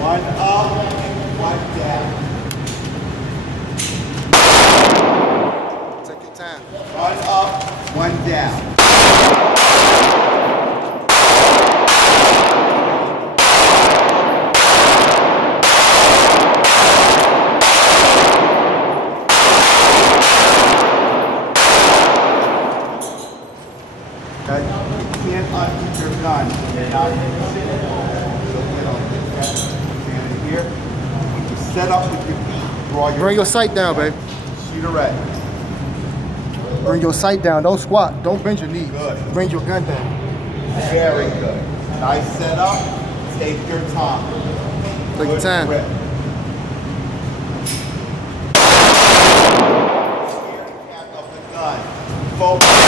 One up, one down. Take your time. One up, one down. Okay? You can't unhook your gun when you're not in position. So stand here. You set up with your feet. Bring your sight down, babe. Shoot ready. Bring your sight down. Don't squat. Don't bend your knees. Good. Bring your gun down. Very good. Nice setup. Take your time. Take your Good time. grip. Steering cap of the gun. Focus.